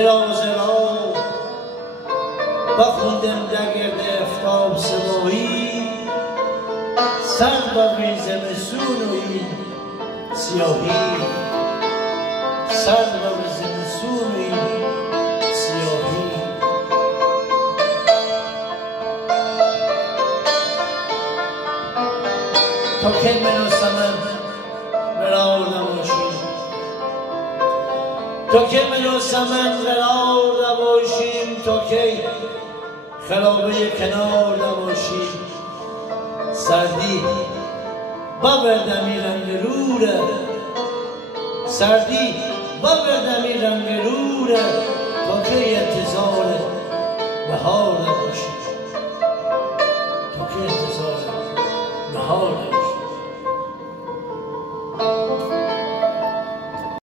دراز را بخوندم در گرد افتاب سماهی سر ببین زمستون و این سیاهی سر ببین زمستون و این سیاهی تا که من و سمن قرار نباشیم تا که من و سمن قرار نباشیم تا که خرابه کنار نباشیم سردی ببردمی رنگ روره سردی ببردمی رنگ روره تا که انتظار بهار نباشیم تا که انتظار بهار نباشیم